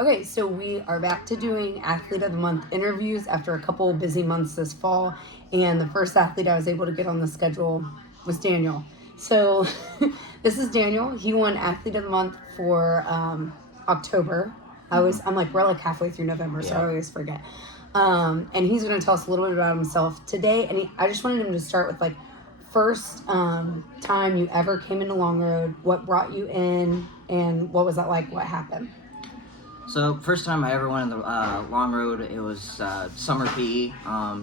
Okay, so we are back to doing Athlete of the Month interviews after a couple of busy months this fall. And the first athlete I was able to get on the schedule was Daniel. So this is Daniel. He won Athlete of the Month for October. We're like halfway through November, so I always forget. And he's going to tell us a little bit about himself today. And I just wanted him to start with like first time you ever came into Long Road, what brought you in, and what was that like? What happened? So first time I ever went in the Long Road, it was summer PE,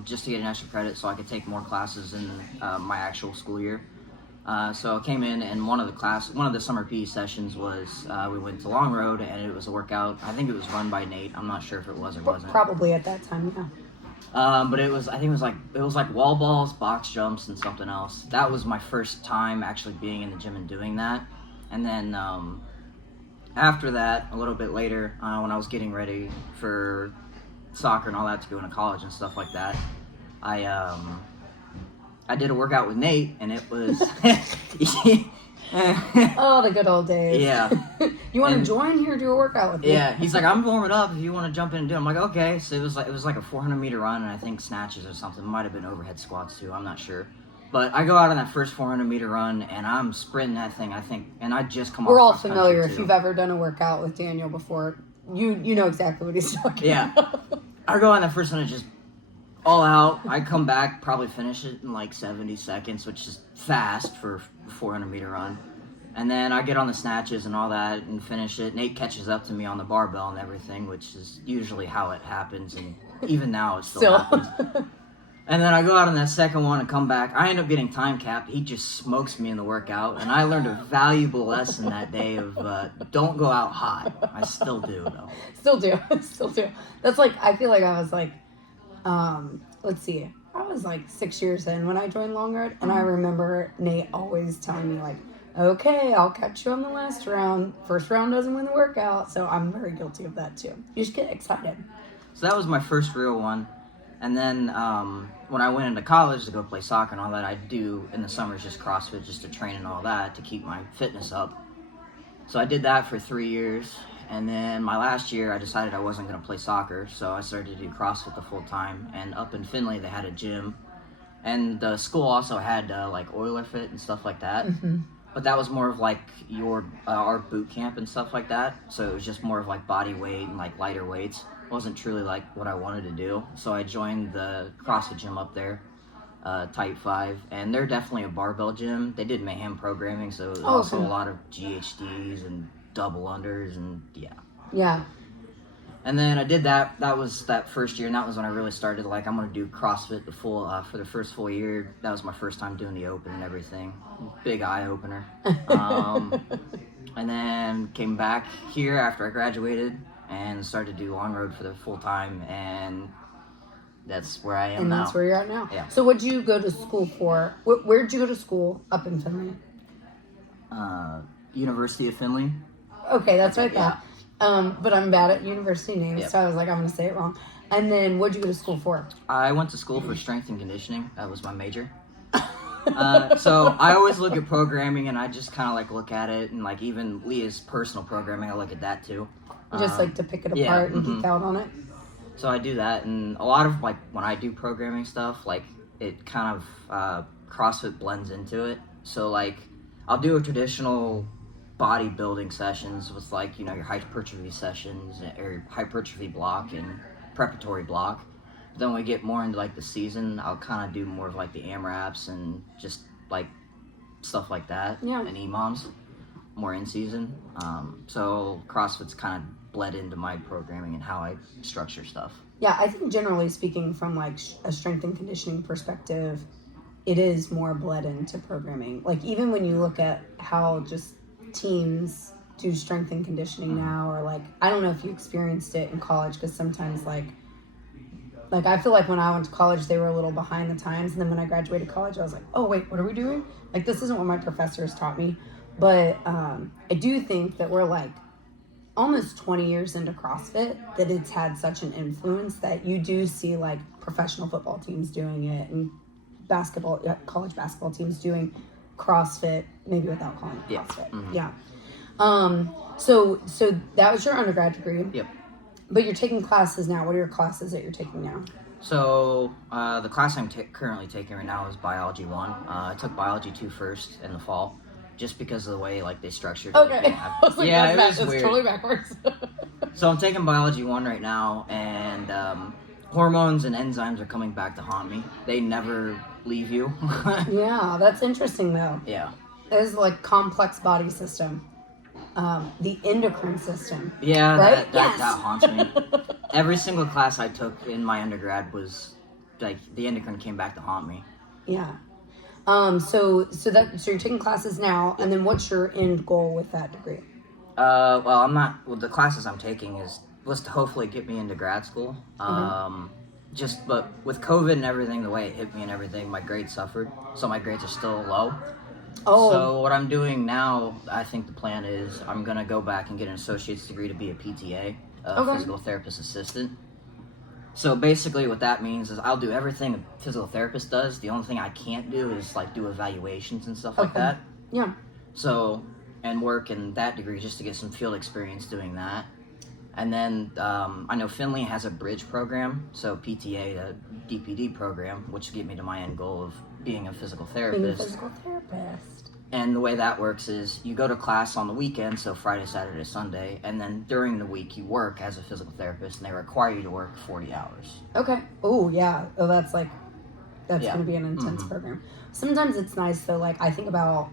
just to get an extra credit so I could take more classes in my actual school year. So I came in, and one of the summer PE sessions was we went to Long Road, and it was a workout. I think it was run by Nate. I'm not sure if it was or wasn't. Probably at that time, yeah. But it was like wall balls, box jumps, and something else. That was my first time actually being in the gym and doing that. And then after that, a little bit later, when I was getting ready for soccer and all that to go into college and stuff like that, I did a workout with Nate, and it was oh, the good old days. Yeah. You want to join here, do a workout with me? Yeah, he's like, I'm warming up if you want to jump in and do it. I'm like, okay. So it was like a 400-meter run, and I think snatches or something. It might have been overhead squats too. I'm not sure. But I go out on that first 400-meter run, and I'm sprinting that thing, I think, and I just come off. We're all familiar. If you've ever done a workout with Daniel before, you know exactly what he's talking about. I go on that first one and just all out. I come back, probably finish it in like 70 seconds, which is fast for a 400-meter run. And then I get on the snatches and all that and finish it. Nate catches up to me on the barbell and everything, which is usually how it happens, and even now it still happens. And then I go out on that second one and come back. I end up getting time capped. He just smokes me in the workout. And I learned a valuable lesson that day of don't go out hot. I still do, though. Still do. That's like, I feel like I was like, let's see. I was like 6 years in when I joined Long Road. And I remember Nate always telling me like, okay, I'll catch you on the last round. First round doesn't win the workout. So I'm very guilty of that too. You just get excited. So that was my first real one. And then when I went into college to go play soccer and all that, I do in the summers just CrossFit just to train and all that to keep my fitness up. So I did that for 3 years. And then my last year, I decided I wasn't going to play soccer. So I started to do CrossFit the full time. And up in Findlay, they had a gym. And the school also had like Oiler Fit and stuff like that. Mm-hmm. But that was more of like our boot camp and stuff like that. So it was just more of like body weight and like lighter weights. Wasn't truly like what I wanted to do. So I joined the CrossFit gym up there, Type 5. And they're definitely a barbell gym. They did mayhem programming, so it was also a lot of GHDs and double unders and Yeah. And then I did that. That was that first year, and that was when I really started like I'm gonna do CrossFit the full for the first full year. That was my first time doing the open and everything. Big eye opener. And then came back here after I graduated and started to do Long Road for the full time, and that's where I am now. And that's where you're at now. Yeah. So what'd you go to school for? Where'd you go to school up in Findlay? University of Findlay. Okay, that's what I thought. Yeah. But I'm bad at university names, so I was like, I'm going to say it wrong. And then what'd you go to school for? I went to school for strength and conditioning. That was my major. So I always look at programming, and I just kind of like look at it, and like even Leah's personal programming, I look at that too. Just like to pick it apart and geek out on it. So I do that, and a lot of like when I do programming stuff, like it kind of CrossFit blends into it. So like I'll do a traditional bodybuilding sessions with like, you know, your hypertrophy sessions or hypertrophy block and preparatory block. But then when we get more into like the season, I'll kind of do more of like the AMRAPs and just like stuff like that. Yeah. And EMOMs more in season. So CrossFit's kind of bled into my programming and how I structure stuff. Yeah, I think generally speaking from like a strength and conditioning perspective, it is more bled into programming. Like even when you look at how just teams do strength and conditioning now, or like I don't know if you experienced it in college, because sometimes like I feel like when I went to college they were a little behind the times, and then when I graduated college I was like, oh wait, what are we doing? Like this isn't what my professors taught me. But I do think that we're like almost 20 years into CrossFit that it's had such an influence that you do see like professional football teams doing it and college basketball teams doing CrossFit, maybe without calling it CrossFit. Mm-hmm. Yeah. So that was your undergrad degree. Yep. But you're taking classes now. What are your classes that you're taking now? So the class I'm currently taking right now is Biology 1. I took Biology 2 first in the fall, just because of the way like they structured it. Okay. I was like, yeah, it was that's weird. totally backwards. So I'm taking Biology 1 right now, and hormones and enzymes are coming back to haunt me. They never leave you. Yeah, that's interesting though. Yeah. It's like complex body system. The endocrine system. Yeah, right? that haunts me. Every single class I took in my undergrad was like the endocrine came back to haunt me. Yeah. So you're taking classes now, and then what's your end goal with that degree? Well, the classes I'm taking was to hopefully get me into grad school. But with COVID and everything, the way it hit me and everything, my grades suffered. So my grades are still low. Oh. So what I'm doing now, I think the plan is I'm going to go back and get an associate's degree to be a PTA, physical therapist assistant. So basically what that means is I'll do everything a physical therapist does. The only thing I can't do is like do evaluations and stuff like that. Yeah. So, and work in that degree just to get some field experience doing that. And then I know Finley has a bridge program, so PTA, a DPD program, which will get me to my end goal of being a physical therapist. Being a physical therapist. And the way that works is you go to class on the weekend, so Friday, Saturday, Sunday, and then during the week you work as a physical therapist, and they require you to work 40 hours. Okay. Oh, yeah. Oh, that's going to be an intense program. Sometimes it's nice, though, like, I think about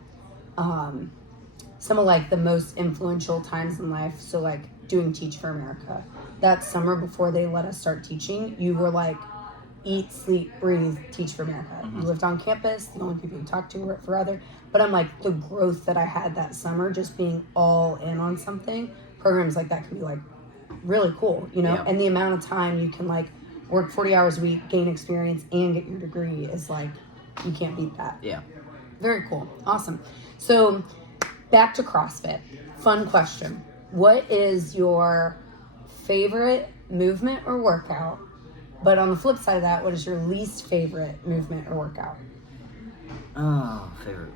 some of, like, the most influential times in life, so, like, doing Teach for America. That summer before they let us start teaching, you were, like, eat, sleep, breathe, Teach for America. You lived on campus, the only people you talked to were for other. But I'm like, the growth that I had that summer, just being all in on something, programs like that can be like really cool, you know? Yeah. And the amount of time you can like work 40 hours a week, gain experience, and get your degree is like, you can't beat that. Yeah. Very cool. Awesome. So back to CrossFit. Fun question. What is your favorite movement or workout? But on the flip side of that, what is your least favorite movement or workout? Oh, favorite.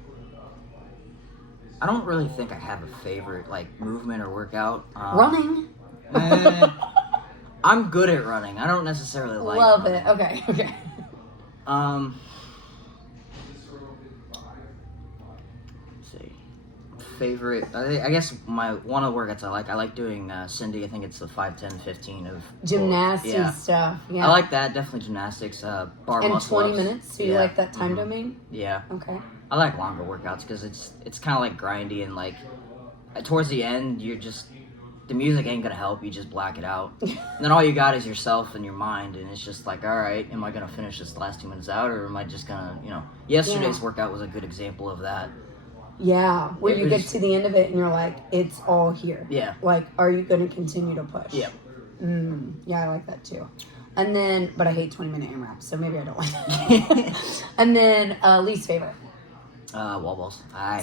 I don't really think I have a favorite, like, movement or workout. Running. I'm good at running. I don't necessarily like Love running. it. Okay. Let's see. Favorite, I guess one of the workouts I like doing Cindy. I think it's the 5, 10, 15 of Gymnastics stuff. Yeah. I like that, definitely gymnastics, bar and muscle 20 ups. minutes. So you like that time domain? Yeah. Okay. I like longer workouts because it's kind of like grindy, and like towards the end you're just, the music ain't gonna help, you just black it out. And then all you got is yourself and your mind, and it's just like, all right, am I gonna finish this last 2 minutes out, or am I just gonna, yesterday's workout was a good example of that. Yeah, where you get to the end of it and you're like, it's all here. Yeah. Like, are you going to continue to push? Yeah. Yeah, I like that too. And then, but I hate 20-minute AMRAPs, so maybe I don't like that. And then, least favorite. Wall balls. I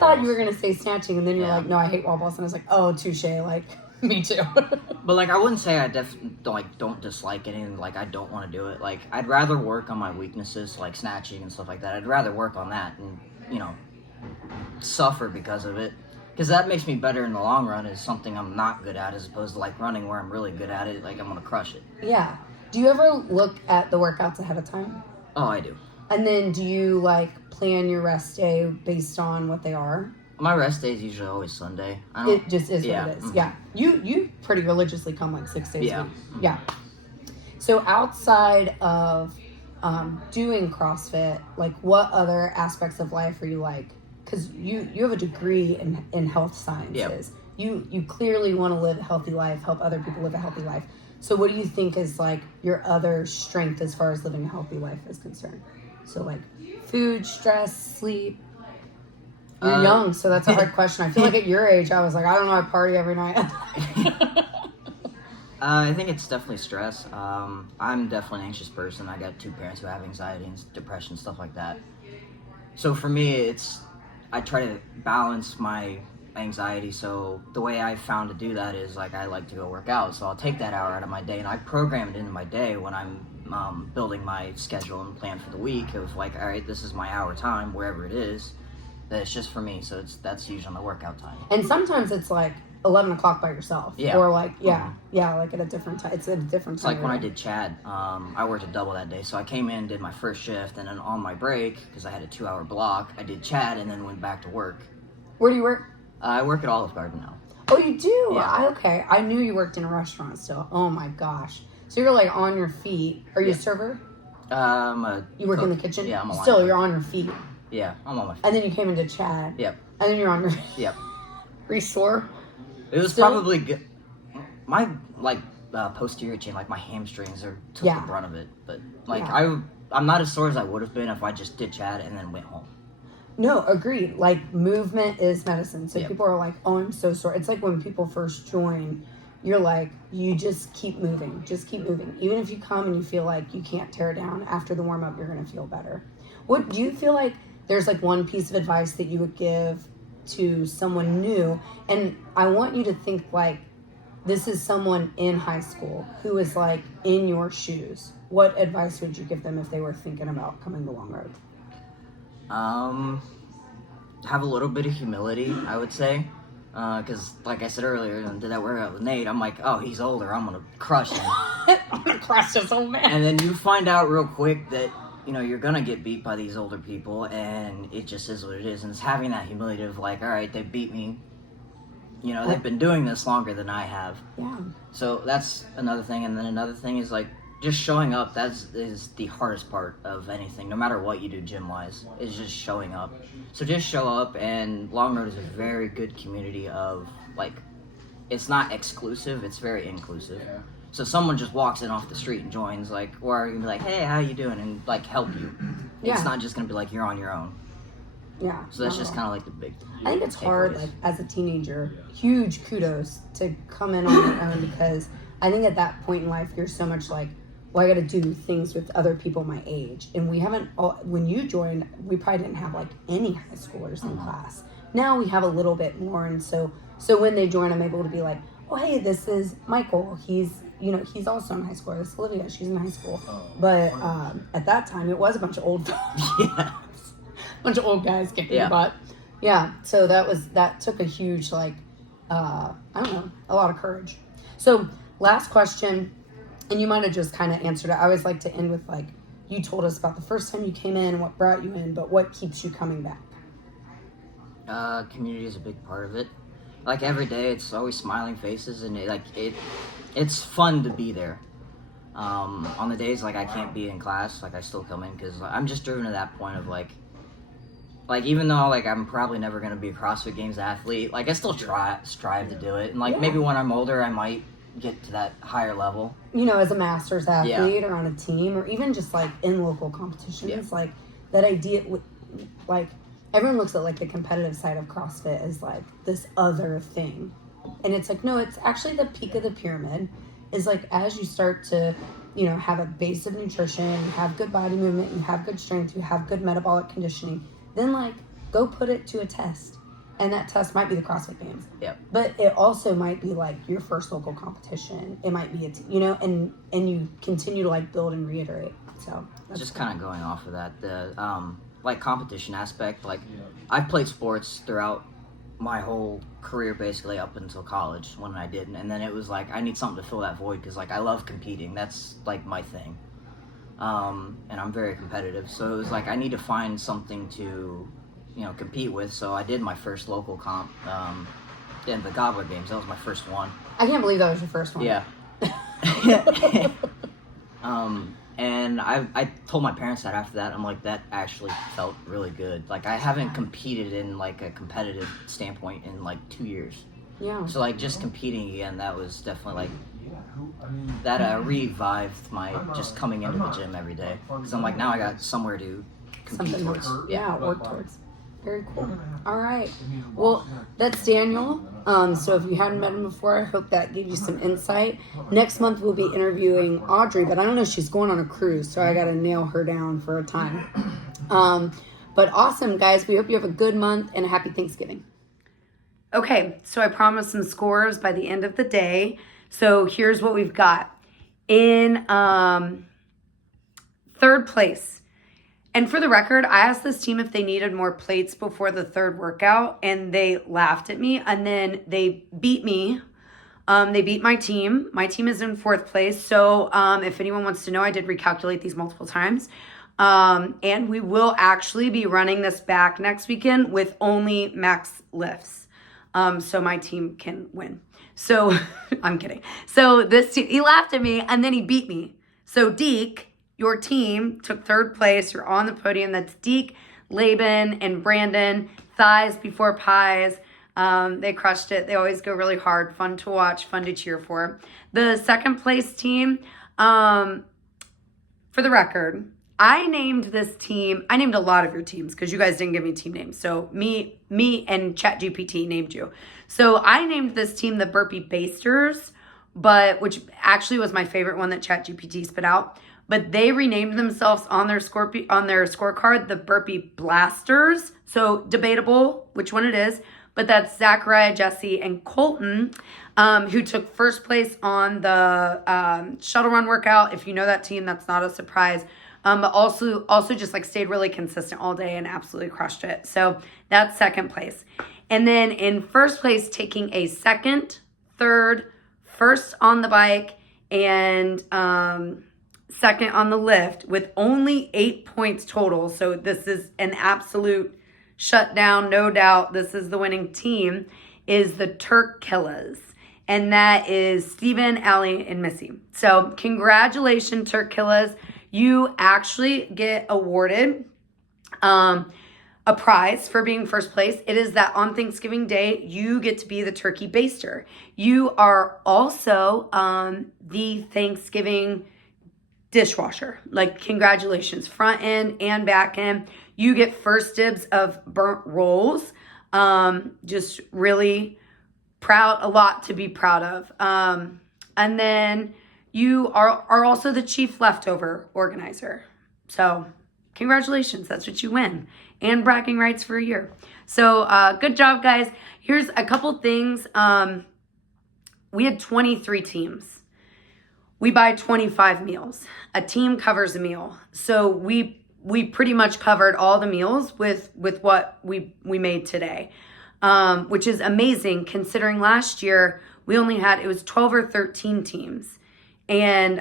thought you were going to say snatching, and then you're like, no, I hate wall balls. And I was like, oh, touche, like, me too. But, like, I wouldn't say I don't dislike anything. Like, I don't want to do it. Like, I'd rather work on my weaknesses, like snatching and stuff like that. I'd rather work on that and, suffer because of it. Because that makes me better in the long run, is something I'm not good at, as opposed to, like, running where I'm really good at it. Like, I'm going to crush it. Yeah. Do you ever look at the workouts ahead of time? Oh, I do. And then do you, like, plan your rest day based on what they are? My rest day is usually always Sunday. It just is what it is. Mm-hmm. Yeah. You pretty religiously come like 6 days a week. Mm-hmm. Yeah. So outside of doing CrossFit, like what other aspects of life are you like? Because you have a degree in health sciences. Yep. You clearly want to live a healthy life, help other people live a healthy life. So what do you think is like your other strength as far as living a healthy life is concerned? So like food, stress, sleep. You're young, so that's a hard question. I feel like at your age, I was like, I don't know, I party every night. I think it's definitely stress. I'm definitely an anxious person. I got 2 parents who have anxiety and depression, stuff like that. So for me, I try to balance my anxiety. So the way I found to do that is, like, I like to go work out. So I'll take that hour out of my day, and I program it into my day when I'm building my schedule and plan for the week of, like, all right, this is my hour time, wherever it is. that it's just for me. So that's usually my workout time. And sometimes it's like 11 o'clock by yourself. Yeah. Or like, like at a different time. It's at a different It's time. like when I did Chad, I worked a double that day. So I came in, did my first shift, and then on my break, because I had a 2-hour block, I did Chad and then went back to work. Where do you work? I work at Olive Garden now. Oh, you do? Yeah. Okay. I knew you worked in a restaurant still. Oh my gosh. So you're like on your feet. Are you a server? You work in the kitchen? Yeah, I'm a Still, line you're on your feet. Yeah, I'm on my feet. And then you came into Chad. Yep. And then you're on your Yep. Restore. It was Still? probably good. My posterior chain, like my hamstrings, took the brunt of it. But I'm not as sore as I would have been if I just did Chad and then went home. No, agreed. Like, movement is medicine. So people are like, oh, I'm so sore. It's like when people first join, you're like, you just keep moving. Just keep moving. Even if you come and you feel like you can't tear down, after the warm-up, you're going to feel better. What do you feel like there's like one piece of advice that you would give to someone new? And I want you to think like this is someone in high school who is like in your shoes. What advice would you give them if they were thinking about coming to Long Road? Have a little bit of humility, I would say, because like I said earlier, and did that workout with Nate, I'm like, oh, he's older, I'm gonna crush him. I'm gonna crush this old man. And then you find out real quick that you're gonna get beat by these older people, and it just is what it is. And it's having that humility of like, all right, they beat me. They've been doing this longer than I have. Yeah. So that's another thing, and then another thing is like, just showing up, is the hardest part of anything, no matter what you do gym-wise, is just showing up. So just show up, and Long Road is a very good community of, like, it's not exclusive, it's very inclusive. Yeah. So someone just walks in off the street and joins, like, or you can be like, hey, how you doing, and, like, help you. Yeah. It's not just going to be like, you're on your own. Yeah. So that's just kind of like the big I think it's hard, like, as a teenager, huge kudos to come in on your own, because I think at that point in life, you're so much like, well, I got to do things with other people my age. And we haven't, when you joined, we probably didn't have like any high schoolers in class. Now we have a little bit more. And so when they join, I'm able to be like, oh, hey, this is Michael. He's also in high school. This is Olivia. She's in high school. But at that time, it was a bunch of old a bunch of old guys kicking your butt. Yeah. So that took a huge, like, I don't know, a lot of courage. So last question. And you might have just kind of answered it. I always like to end with, like, you told us about the first time you came in, what brought you in, but what keeps you coming back? Community is a big part of it. Like, every day, it's always smiling faces, and it's fun to be there. On the days, like, I can't be in class, like, I still come in, because I'm just driven to that point of, like, even though, like, I'm probably never going to be a CrossFit Games athlete, like, I still strive to do it. And, like, maybe when I'm older, I might get to that higher level. As a master's athlete or on a team, or even just like in local competitions, like that idea, like everyone looks at like the competitive side of CrossFit as like this other thing. And it's like, no, it's actually the peak of the pyramid is like, as you start to, have a base of nutrition, you have good body movement, you have good strength, you have good metabolic conditioning, then like go put it to a test. And that test might be the CrossFit Games. Yep. But it also might be like your first local competition. It might be, and you continue to like build and reiterate. So that's just kind of going off of that, the like competition aspect. Like I've played sports throughout my whole career, basically up until college when I didn't. And then it was like, I need something to fill that void because like I love competing. That's like my thing. And I'm very competitive. So it was like, I need to find something to compete with. So I did my first local comp in the Gobbler Games. That was my first one. I can't believe that was your first one. Yeah. And I told my parents that after that, I'm like, that actually felt really good. Like, I haven't competed in, like, a competitive standpoint in, like, 2 years. Yeah. So, like, just competing again, that was definitely, like, that revived my just coming into the gym every day. Because I'm like, now I got somewhere to compete towards. Work towards. Very cool. All right. Well, that's Daniel. So if you hadn't met him before, I hope that gave you some insight. Next month, we'll be interviewing Audrey, but I don't know. She's going on a cruise, so I got to nail her down for a time. But awesome, guys. We hope you have a good month and a happy Thanksgiving. Okay, so I promised some scores by the end of the day. So here's what we've got. In third place, And for the record, I asked this team if they needed more plates before the third workout, and they laughed at me, and then they beat me. They beat my team. My team is in 4th place. So if anyone wants to know, I did recalculate these multiple times. And we will actually be running this back next weekend with only max lifts. So my team can win. So I'm kidding. So this team, he laughed at me and then he beat me. So Deke, your team took 3rd place. You're on the podium. That's Deke, Laban, and Brandon. Thighs before pies. They crushed it. They always go really hard. Fun to watch, fun to cheer for. The 2nd place team, for the record, I named this team. I named a lot of your teams because you guys didn't give me team names. So me and ChatGPT named you. So I named this team the Burpee Basters, which actually was my favorite one that ChatGPT spit out. But they renamed themselves on their scorecard the Burpee Blasters. So debatable which one it is. But that's Zachariah, Jesse, and Colton, who took 1st place on the shuttle run workout. If you know that team, that's not a surprise. But also just like stayed really consistent all day and absolutely crushed it. So that's 2nd place. And then in 1st place, taking a 2nd, 3rd, 1st on the bike, and 2nd on the lift with only 8 points total. So this is an absolute shutdown, no doubt. This is the winning team, is the Turk Killers. And that is Steven, Allie, and Missy. So congratulations, Turk Killers. You actually get awarded a prize for being 1st place. It is that on Thanksgiving Day, you get to be the turkey baster. You are also the Thanksgiving dishwasher. Like, congratulations, front end and back end. You get first dibs of burnt rolls. Just really proud, a lot to be proud of. And then you are also the chief leftover organizer. So congratulations, that's what you win. And bragging rights for a year. So good job, guys. Here's a couple things. We had 23 teams. We buy 25 meals. A team covers a meal. So we pretty much covered all the meals with what we made today, which is amazing considering last year we only had, it was 12 or 13 teams. And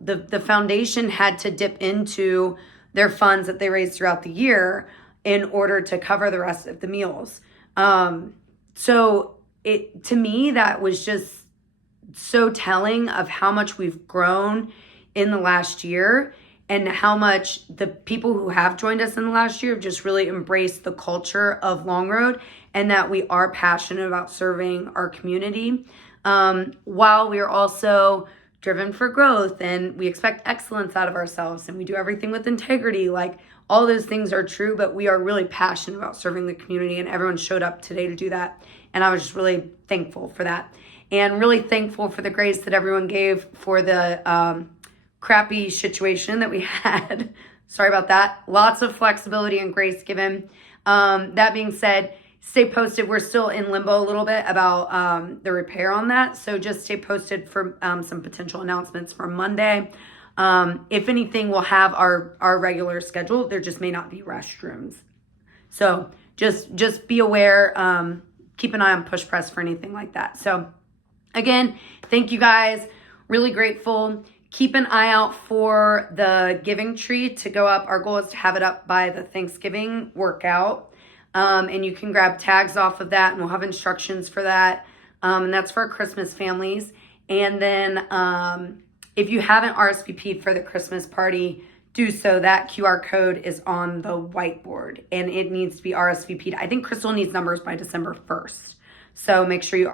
the foundation had to dip into their funds that they raised throughout the year in order to cover the rest of the meals. So to me, that was just so telling of how much we've grown in the last year and how much the people who have joined us in the last year have just really embraced the culture of Long Road and that we are passionate about serving our community, while we are also driven for growth and we expect excellence out of ourselves and we do everything with integrity. Like, all those things are true, but we are really passionate about serving the community, and everyone showed up today to do that. And I was just really thankful for that, and really thankful for the grace that everyone gave for the crappy situation that we had. Sorry about that. Lots of flexibility and grace given. That being said, stay posted. We're still in limbo a little bit about the repair on that. So just stay posted for some potential announcements for Monday. If anything, we'll have our regular schedule. There just may not be restrooms. So just be aware. Keep an eye on Push Press for anything like that. So again, thank you guys. Really grateful. Keep an eye out for the giving tree to go up. Our goal is to have it up by the Thanksgiving workout. And you can grab tags off of that, and we'll have instructions for that. And that's for Christmas families. And then if you haven't RSVP'd for the Christmas party, do so. That QR code is on the whiteboard, and it needs to be RSVP'd. I think Crystal needs numbers by December 1st. So make sure you